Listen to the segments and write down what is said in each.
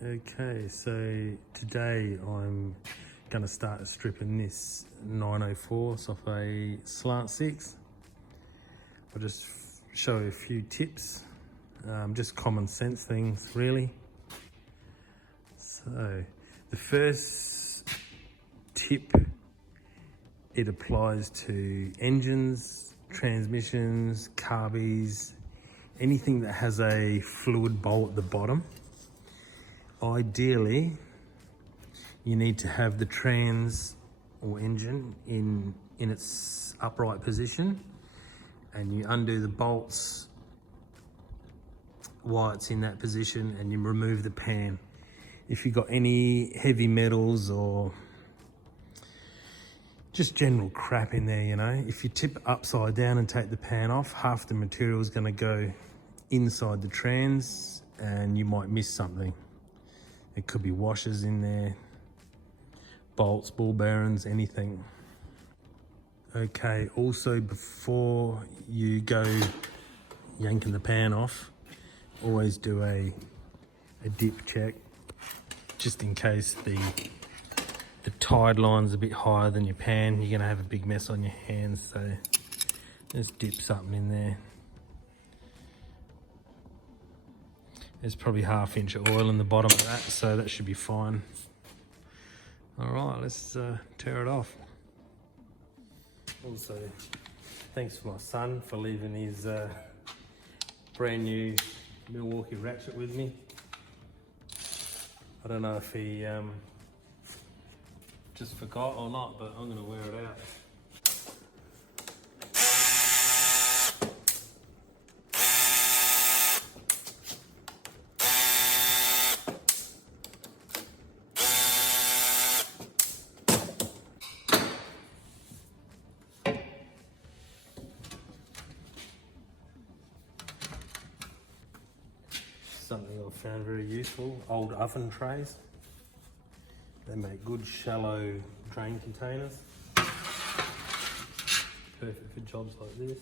Okay, so today I'm going to start stripping this 904 off a Slant 6. I'll just show you a few tips, just common sense things really. So the first tip, it applies to engines, transmissions, carbies, anything that has a fluid bowl at the bottom. Ideally, you need to have the trans or engine in its upright position, and you undo the bolts while it's in that position and you remove the pan. If you've got any heavy metals or just general crap in there, you know, if you tip it upside down and take the pan off, half the material is going to go inside the trans and you might miss something. It could be washers in there, bolts, ball bearings, anything. Okay, also before you go yanking the pan off, always do a dip check, just in case the tide line's a bit higher than your pan. You're gonna have a big mess on your hands, so just dip something in there. There's probably ½ inch of oil in the bottom of that, so that should be fine. All right, let's tear it off. Also, thanks for my son for leaving his brand new Milwaukee ratchet with me. I don't know if he just forgot or not, but I'm gonna wear it out. Something I've found very useful, old oven trays. They make good shallow drain containers. Perfect for jobs like this.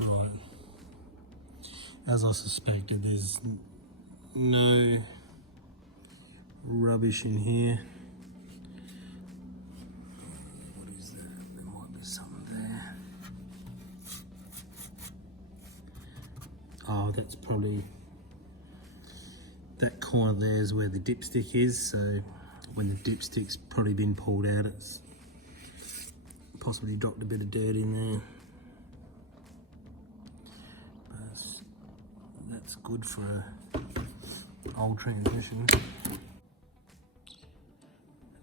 Right. As I suspected, there's no rubbish in here. What is that? There might be something there. Oh, that's probably, that corner there is where the dipstick is, so when the dipstick's probably been pulled out, it's possibly dropped a bit of dirt in there. But that's good for an old transmission.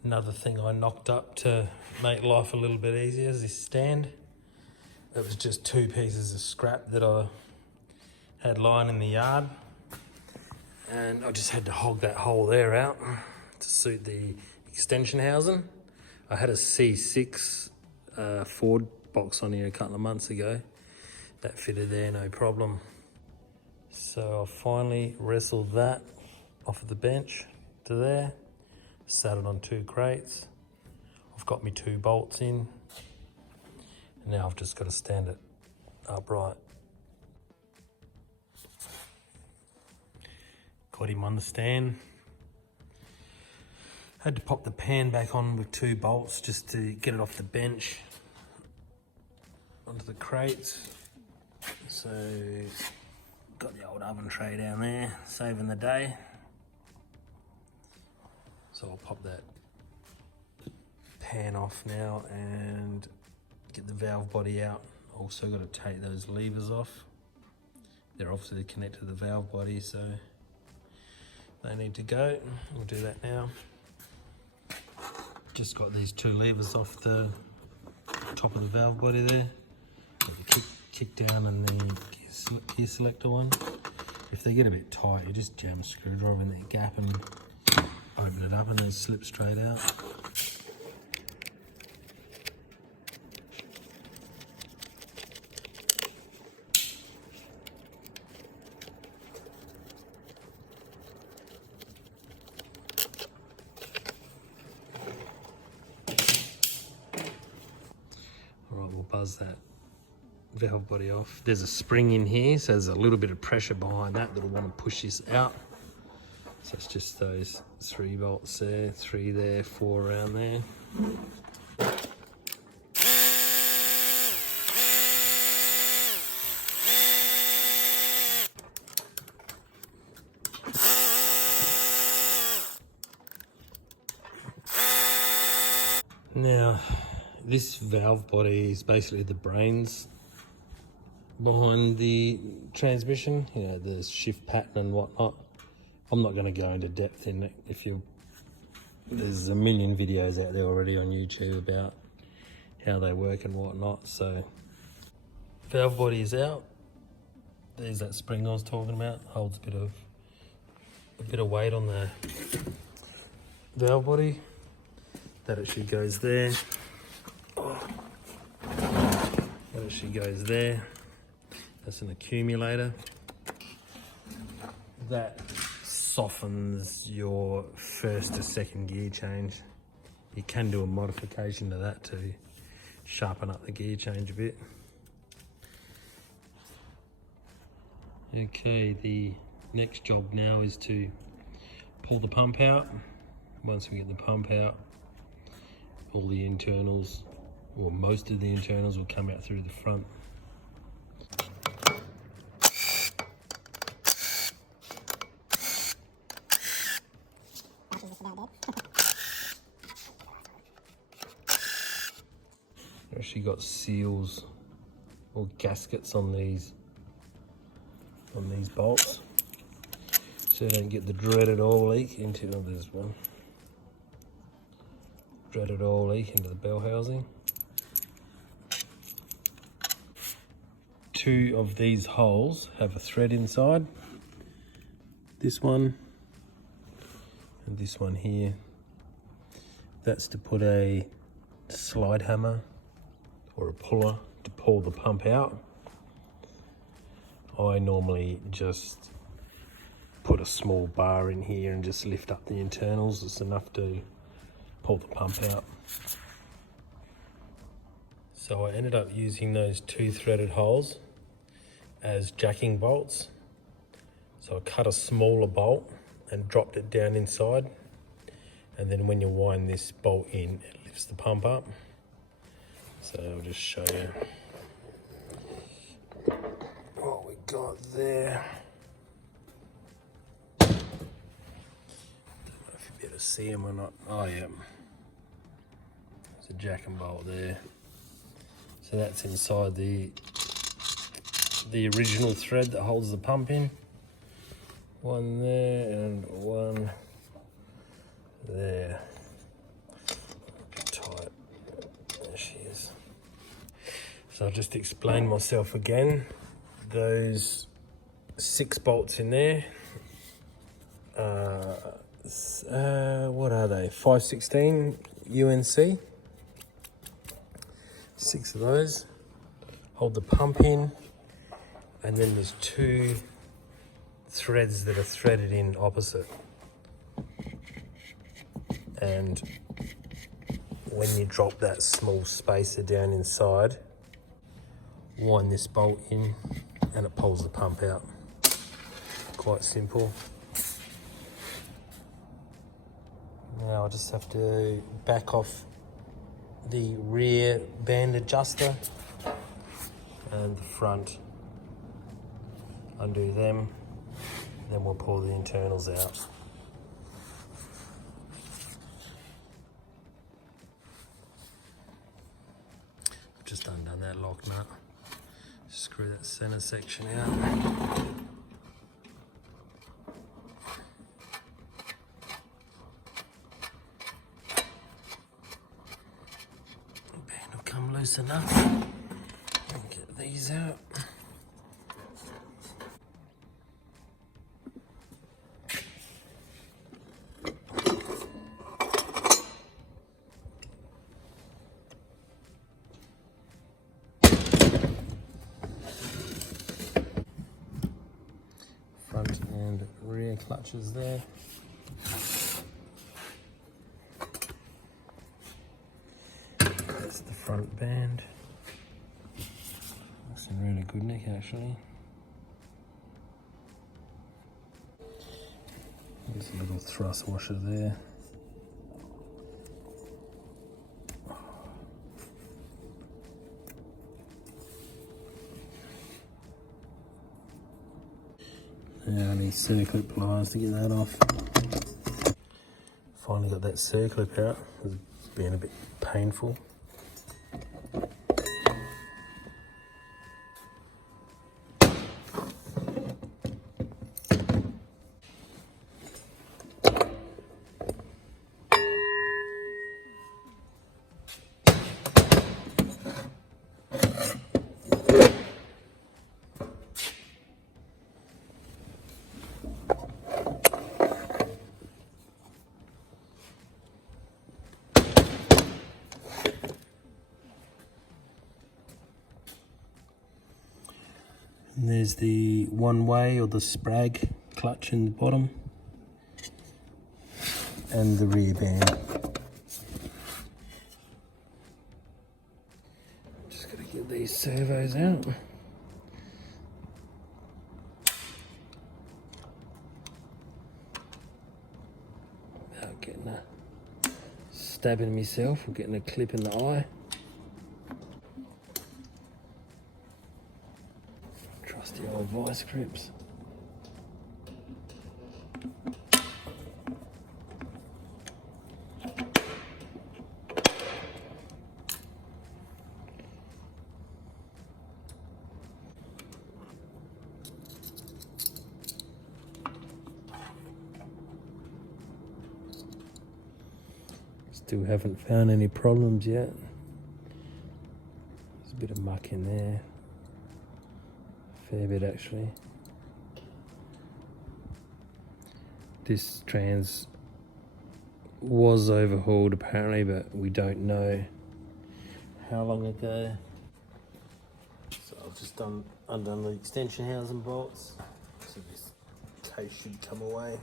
Another thing I knocked up to make life a little bit easier is this stand. It was just 2 pieces of scrap that I had lying in the yard, and I just had to hog that hole there out to suit the extension housing. I had a C6 Ford box on here a couple of months ago. That fitted there, no problem. So I finally wrestled that off of the bench to there. Sat it on 2 crates. I've got me 2 bolts in, and now I've just got to stand it upright. Got him on the stand. Had to pop the pan back on with 2 bolts just to get it off the bench onto the crates. So got the old oven tray down there, saving the day. So I'll pop that pan off now and get the valve body out. Also got to take those levers off. They're obviously connected to the valve body, so they need to go. We'll do that now. Just got these 2 levers off the top of the valve body there. Got the kick down and the gear selector one. If they get a bit tight, you just jam a screwdriver in that gap and open it up and then slip straight out. fuzz that valve body off. There's a spring in here, so there's a little bit of pressure behind that that'll want to push this out. So it's just those 3 bolts there, 3 there, 4 around there. Now, this valve body is basically the brains behind the transmission, you know, the shift pattern and whatnot. I'm not going to go into depth in it. There's a million videos out there already on YouTube about how they work and whatnot. So, valve body is out. There's that spring I was talking about. Holds a bit of weight on the valve body. That actually goes there. That actually goes there. That's an accumulator. That softens your first to second gear change. You can do a modification to that to sharpen up the gear change a bit. Okay, the next job now is to pull the pump out. Once we get the pump out, all the internals, or most of the internals, will come out through the front. Actually got seals or gaskets on these bolts, so you don't get the dreaded oil leak into. Oh, there's one. Dreaded oil leak into the bell housing. 2 of these holes have a thread inside. This one and this one here. That's to put a slide hammer or a puller to pull the pump out. I normally just put a small bar in here and just lift up the internals. It's enough to pull the pump out. So I ended up using those 2 threaded holes as jacking bolts. So I cut a smaller bolt and dropped it down inside, and then when you wind this bolt in, it lifts the pump up. So I'll just show you what we got there. Don't know if you'll be able to see them or not. Oh yeah, there's a jack and bolt there. So that's inside the original thread that holds the pump in. One there and one there. A bit tight. There she is. So I'll just explain myself again. Those 6 bolts in there, what are they? 516 UNC. 6 of those hold the pump in, and then there's 2 threads that are threaded in opposite. And when you drop that small spacer down inside, wind this bolt in and it pulls the pump out. Quite simple. Now I just have to back off the rear band adjuster and the front, undo them, then we'll pull the internals out. I've just undone that lock nut. Screw that center section out. Band will come loose enough. Get these out. Front and rear clutches there. That's the front band. really good nick actually. There's a little thrust washer there. Now I need circlip pliers to get that off. Finally got that circlip out. It's been a bit painful. And there's the one-way or the sprag clutch in the bottom and the rear band. Just gotta get these servos out. Without getting a stabbing myself or getting a clip in the eye. Trusty old vice grips. Still haven't found any problems yet. There's a bit of muck in there. Fair bit actually. This trans was overhauled apparently, but we don't know how long ago. So I've just undone the extension housing bolts. So this case should come away.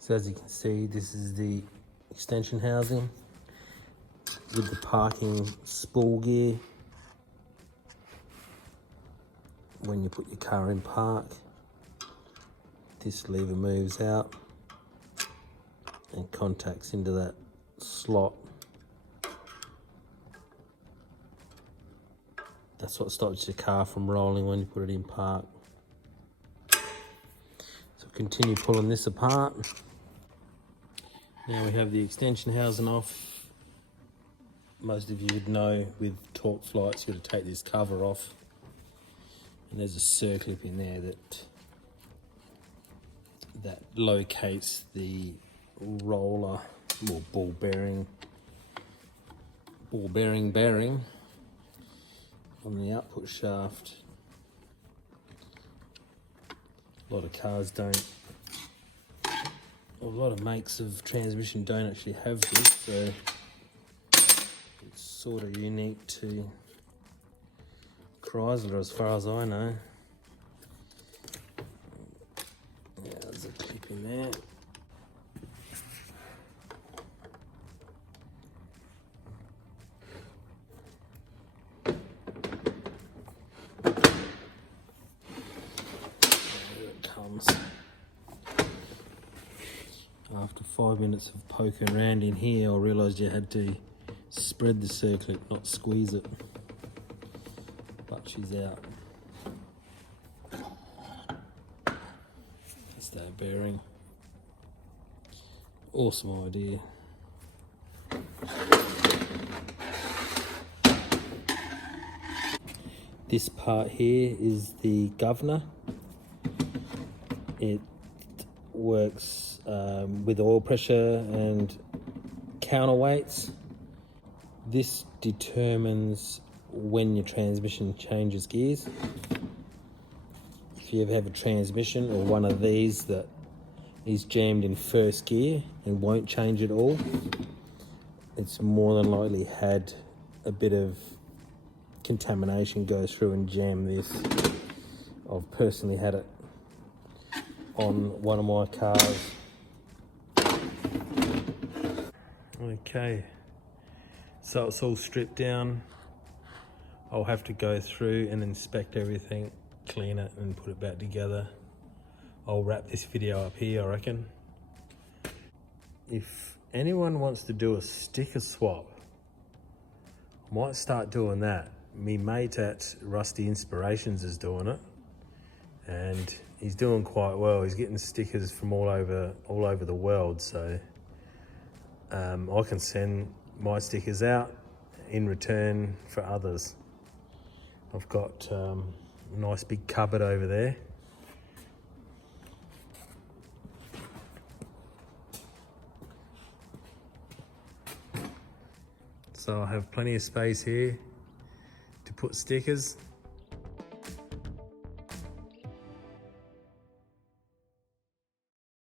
So as you can see, this is the extension housing with the parking spool gear. When you put your car in park, this lever moves out and contacts into that slot. That's what stops your car from rolling when you put it in park. So continue pulling this apart. Now we have the extension housing off. Most of you would know with Torqueflites, you got to take this cover off. And there's a circlip in there that locates the roller or ball bearing bearing on the output shaft. A lot of cars don't, or a lot of makes of transmission don't actually have this, so it's sort of unique to Chrysler as far as I know. Yeah, there's a clip in there. There it comes. After 5 minutes of poking around in here, I realised you had to spread the circlip, not squeeze it. But she's out. That's that bearing. Awesome idea. This part here is the governor. It works with oil pressure and counterweights. This determines when your transmission changes gears. If you ever have a transmission or one of these that is jammed in first gear and won't change at all, it's more than likely had a bit of contamination go through and jam this. I've personally had it on one of my cars. Okay, So it's all stripped down. I'll have to go through and inspect everything, clean it and put it back together. I'll wrap this video up here, I reckon. If anyone wants to do a sticker swap, I might start doing that. Me mate at Rusty Inspirations is doing it, and he's doing quite well. He's getting stickers from all over the world, so I can send my stickers out in return for others. I've got a nice big cupboard over there. So I have plenty of space here to put stickers.